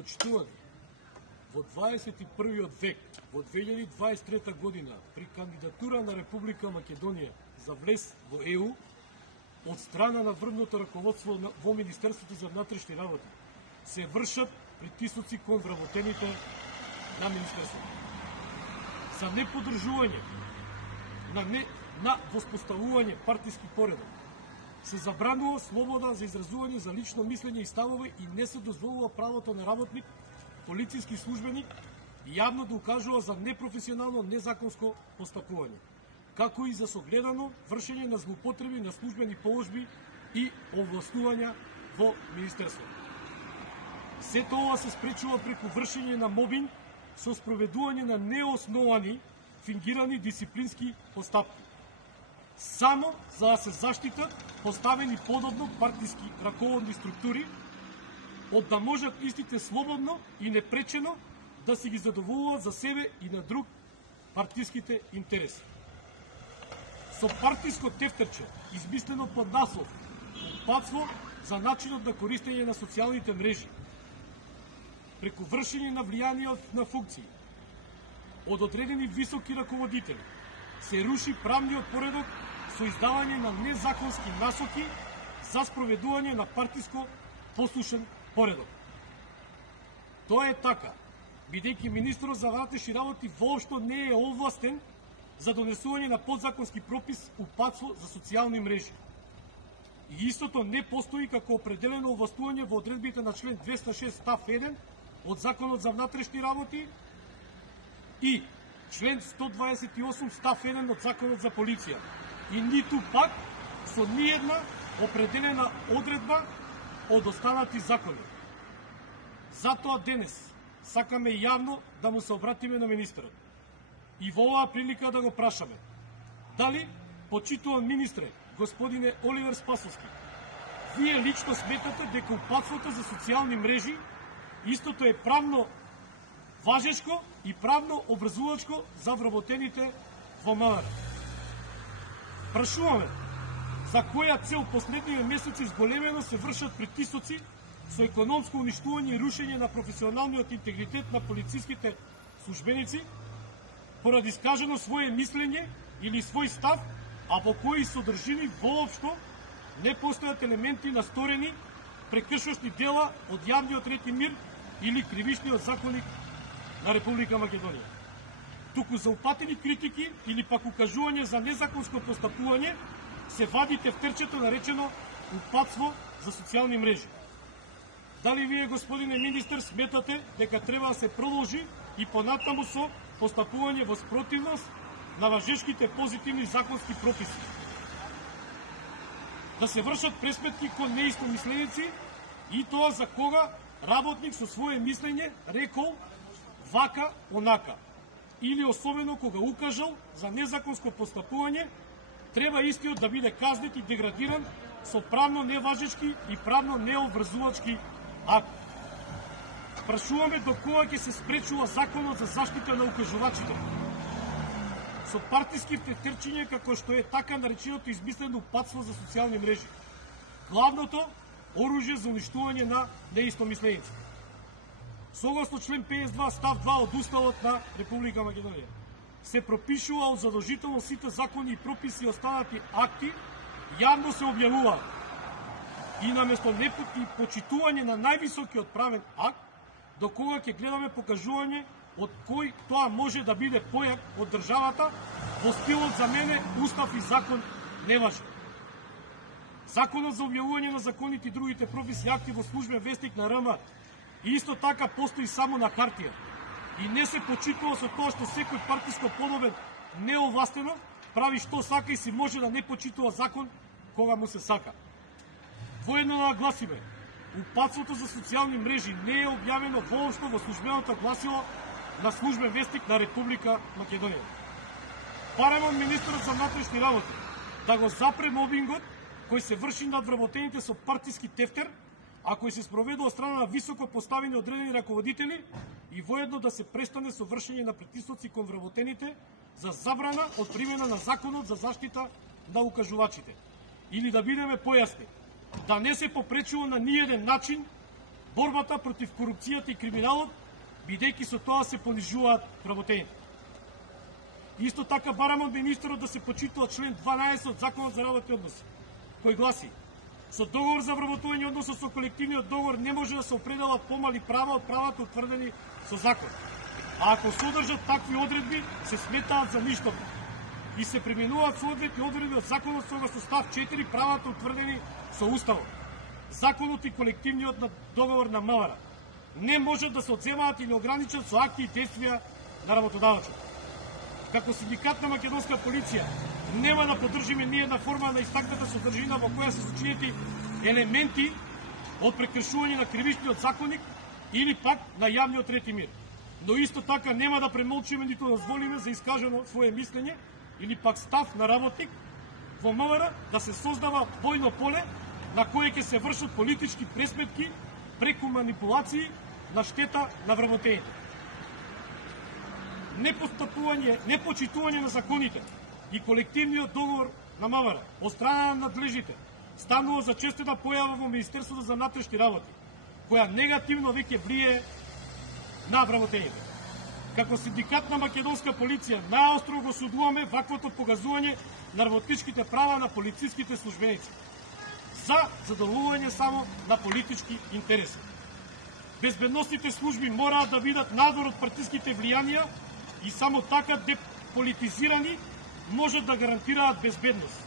Почитувани, во 21. век, во 2023 година, при кандидатура на Република Македонија за влез во ЕУ, од страна на врвното раководство во Министерството за внатрешни работи, се вршат притисоци кон вработените на Министерството. За неподржување на воспоставување партиски поредок, се забранува слобода за изразување за лично мислење и ставови и не се дозволува правото на работник, полициски службеник јавно да укажува за непрофесионално, незаконско постапување, како и за согледано вршење на злоупотреби на службени положби и овластувања во Министерството. Сето ова се спречува преку вршење на мобинг со спроведување на неосновани, фингирани дисциплински постапки, само за да се заштитат поставени подобно партиски раководни структури, од да можат истите слободно и непречено да си ги задоволуват за себе и на друг партиските интереси. Со партиско тефтерче, измислено под наслов "Упатство за начинот на користење на социјалните мрежи", преку вршење на влијание на функции од одредени високи раководители, се руши правниот поредок со издавање на незаконски насоки за спроведување на партиско послушен поредок. Тоа е така, бидејќи министерот за внатрешни работи воопшто не е овластен за донесување на подзаконски пропис упатство за социјални мрежи. И истото не постои како определено овластување во одредбите на член 206 став 1 од Законот за внатрешни работи и член 128 став 1 од Законот за полиција, и ниту пак со ниедна определена одредба од останати закони. Затоа денес сакаме јавно да му се обратиме на министерот и во оваа прилика да го прашаме: дали, почитуван министре, господине Оливер Спасовски, вие лично сметате дека упатството за социјални мрежи истото е правно важешко и правно обврзувачко за вработените во МВР? Прашуваме: за која цел последниве месеци зголемено се вршат притисоци со економско уништување и рушење на професионалниот интегритет на полициските службеници поради искажено своје мислење или свој став, а во кои содржини воопшто не постојат елементи на сторени прекршочни дела од јавниот ред и мир или кривичниот законник на Република Македонија. Туку за упатени критики или пак укажување за незаконско постапување се вади тефтерчето наречено упатство за социјални мрежи. Дали вие, господине министер, сметате дека треба да се продолжи и понатаму со постапување во спротивност на важешките позитивни законски прописи? Да се вршат пресметки кон неистомисленици и тоа за кога работник со своје мислење рекол вака онака, или особено кога укажал за незаконско постапување, треба истиот да биде казнет и деградиран со правно неважечки и правно необврзувачки акт. Прашуваме до кога ќе се спречува законот за заштита на укажувачите со партиски тефтерчиња како што е така нареченото измислено упатство за социјални мрежи, главното оружје за уништување на неистомисленици. Согласно член 52 став 2 од Уставот на Република Македонија се пропишува од задолжително сите закони и прописи и останати акти јавно се објавуваат и наместо почитување на највисокиот правен акт, до кога ќе гледаме покажување од кој тоа може да биде појак од државата во стилот за мене Устав и закон не важи. Законот за објавување на законите и другите прописи и акти во службен вестник на РМ и исто така постои само на хартија и не се почитува со тоа што секој партиско подобен неовластено прави што сака и си може да не почитува закон кога му се сака. Воедно да гласиме: упатството за социјални мрежи не е објавено воопшто во службеното гласило на службен вестник на Република Македонија. Бараме од министерот за внатрешни работи да го запре мобингот кој се врши над вработените со партиски тефтер, а кој се спроведува од страна на високо поставени одредени раководители, и воедно да се престане со вршење на притисоци кон вработените за забрана од примена на законот за заштита на укажувачите. Или да бидеме појасни, да не се попречува на ниеден начин борбата против корупцијата и криминалот, бидејќи со тоа се понижуваат вработените. Исто така бараме од министерот да се почитува член 12 од Законот за работни односи, кој гласи: со договор за вработување, односно со колективниот договор, не може да се определат помали права од правата утврдени со закон. А ако содржат такви одредби, се сметаат за ништовни и се применуваат соодветни одредби од законот согласно став 4 правата утврдени со уставот, законот и колективниот договор на МВР. Не може да се одземаат и неограничат со акти и действија на работодавачот. Како синдикат на македонска полиција нема да поддржиме ниедна форма на истакната содржина во која се сочинети елементи од прекршување на кривичниот законник или пак на јавниот ред и мир. Но исто така нема да премолчиме ниту да дозволиме за искажено свое мислење или пак став на работник во МВР да се создава војно поле на кое ќе се вршат политички пресметки преку манипулации на штета на вработените. Непочитување на законите и колективниот договор на МВР од страна на надлежните станува за честена појава во Министерството за внатрешни работи, која негативно веќе влие на вработените. Како синдикат на македонска полиција најостро го судуваме ваквото погазување на работничките права на полициските службеници за задоволување само на политички интереси. Безбедносните служби мораат да видат надвор од партиските влијанија и само така деполитизирани можат да гарантираат безбедност,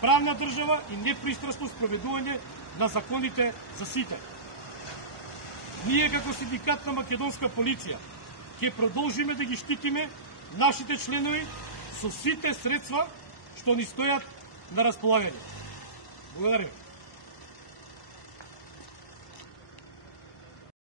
правна држава и непристрасно спроведување на законите за сите. Ние како синдикат на македонска полиција ќе продолжиме да ги штитиме нашите членови со сите средства што ни стојат на располагање. Благодарам.